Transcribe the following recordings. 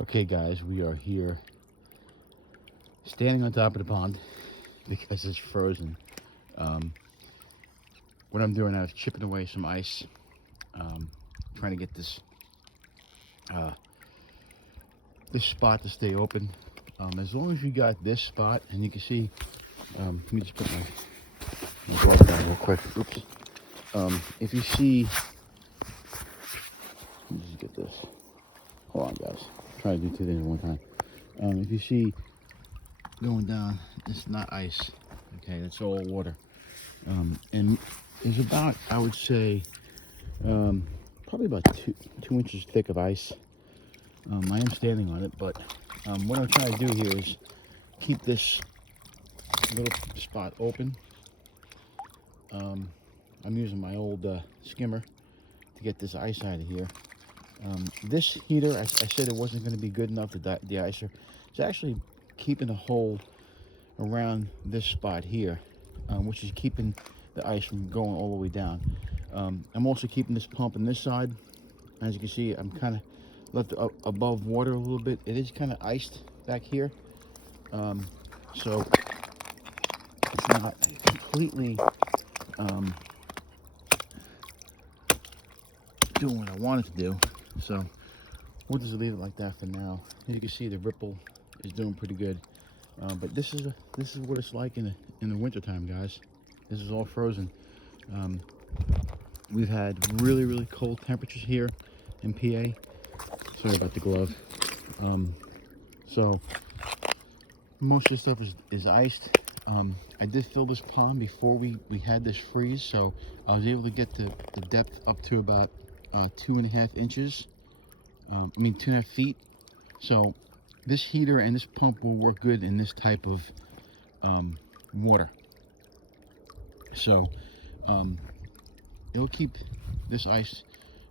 Okay, guys, we are here standing on top of the pond because it's frozen. Um, what I'm doing now is chipping away some ice, trying to get uh, this spot to stay open. As long as you got this spot, and you can see, let me just put my glove down real quick. Oops. If you see, let me just get this. Hold on, guys. I'm trying to do two things at one time. If you see going down, it's not ice. Okay, it's all water. And there's about, I would say, probably about two inches thick of ice. I am standing on it, but what I'm trying to do here is keep this little spot open. I'm using my old skimmer to get this ice out of here. This heater, I said it wasn't going to be good enough, the de-icer. It's actually keeping a hold around this spot here, which is keeping the ice from going all the way down. I'm also keeping this pump on this side. As you can see, I'm kind of left above water a little bit. It is kind of iced back here, so it's not completely doing what I want it to do. So we'll just leave it like that for now. As you can see, the ripple is doing pretty good. But this is what it's like in the winter time, guys. This is all frozen. We've had really cold temperatures here in PA. Sorry about the glove. So most of the stuff is iced. I did fill this pond before we had this freeze, so I was able to get the depth up to about 2.5 inches. 2.5 feet. So this heater and this pump will work good in this type of water. So it'll keep this ice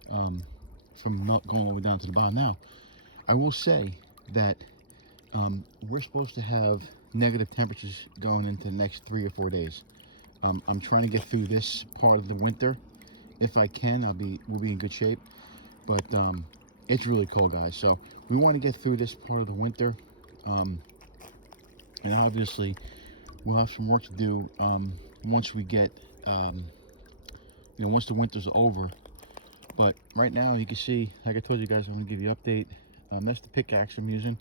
from not going all the way down to the bottom. Now, I will say that we're supposed to have negative temperatures going into the next 3 or 4 days. I'm trying to get through this part of the winter. If I can, we'll be in good shape. But it's really cold, guys. So we want to get through this part of the winter. And obviously, we'll have some work to do once we get, once the winter's over. But right now, you can see, like I told you guys, I'm going to give you an update. That's the pickaxe I'm using.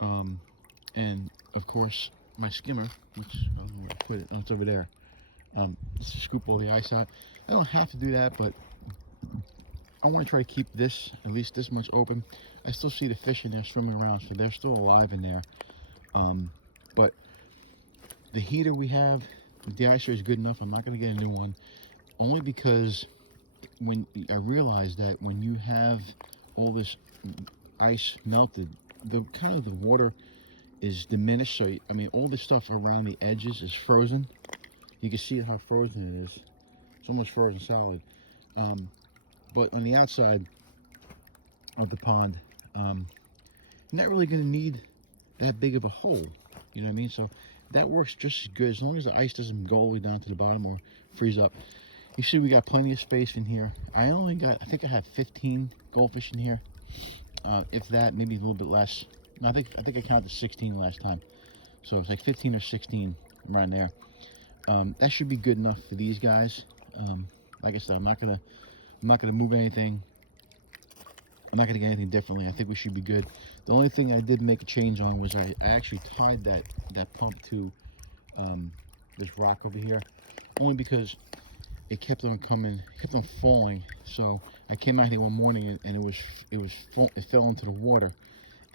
And of course, my skimmer, which I don't know where to put it. Oh, it's over there. Just to scoop all the ice out. I don't have to do that, but I want to try to keep this, at least this much open. I still see the fish in there swimming around, so they're still alive in there. But the heater we have, the de-icer is good enough. I'm not going to get a new one, only because when I realized that when you have all this ice melted, the water is diminished. So all this stuff around the edges is frozen. You can see how frozen it is. It's almost frozen solid. But on the outside of the pond, you're not really going to need that big of a hole. You know what I mean? So that works just as good as long as the ice doesn't go all the way down to the bottom or freeze up. You see, we got plenty of space in here. I think I have 15 goldfish in here. If that, maybe a little bit less. No, I think I counted 16 last time. So it's like 15 or 16 around there. That should be good enough for these guys. Like I said, I'm not gonna move anything. I'm not gonna get anything differently. I think we should be good. The only thing I did make a change on was I actually tied that pump to this rock over here, only because it kept on falling. So I came out here one morning and it fell into the water,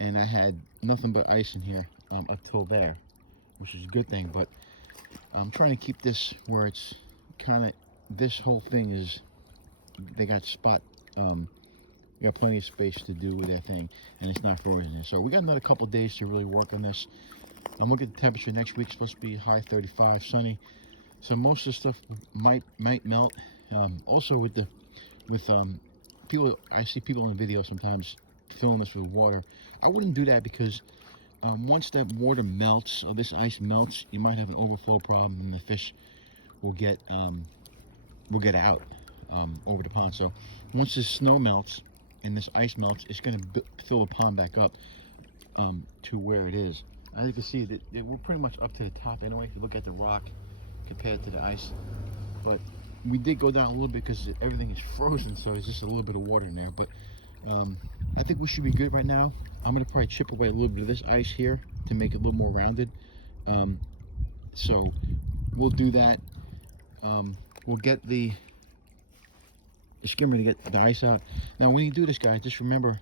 and I had nothing but ice in here up till there, which is a good thing. But I'm trying to keep this where it's this whole thing is, they got we got plenty of space to do their thing, and it's not frozen. So we got another couple days to really work on this. I'm looking at the temperature next week. It's supposed to be high 35, sunny. So most of the stuff might melt. Also with people, I see people in the video sometimes filling this with water. I wouldn't do that, because once that water melts or this ice melts, you might have an overflow problem, and the fish will get out over the pond. So once the snow melts and this ice melts, it's going to fill the pond back up to where it is. As you can see, that we're pretty much up to the top anyway, if you look at the rock compared to the ice. But we did go down a little bit because everything is frozen, so it's just a little bit of water in there. But I think we should be good right now. I'm going to probably chip away a little bit of this ice here to make it a little more rounded. So we'll do that. We'll get the skimmer to get the ice out. Now when you do this, guys, just remember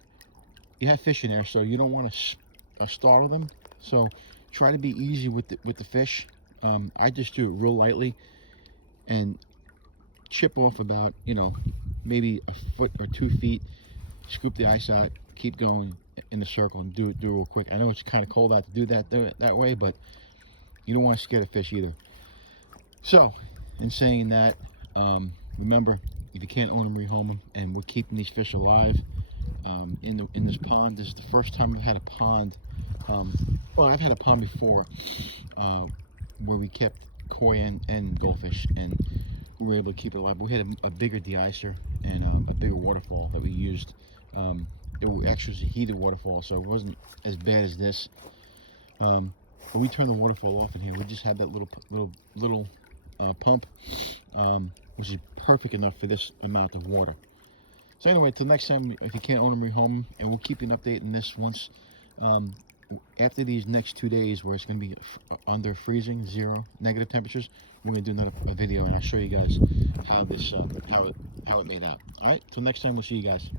you have fish in there, so you don't want to startle them. So try to be easy with the fish. I just do it real lightly and chip off about, you know, maybe a foot or 2 feet. Scoop the ice out, keep going in the circle, and do it real quick. I know it's kind of cold out to do that way, but you don't want to scare the fish either. So in saying that, remember, if you can't own them, rehome them, and we're keeping these fish alive in this pond. This is the first time I've had a pond. Well, I've had a pond before where we kept koi and goldfish, and we were able to keep it alive. We had a bigger de-icer and a bigger waterfall that we used. It actually was a heated waterfall, so it wasn't as bad as this. But we turned the waterfall off in here. We just had that little pump, which is perfect enough for this amount of water. So anyway, till next time, if you can't own them, rehome them, and we'll keep you an update on this once after these next 2 days, where it's going to be under freezing, negative temperatures. We're going to do another video, and I'll show you guys how this how it made out. All right, till next time, we'll see you guys.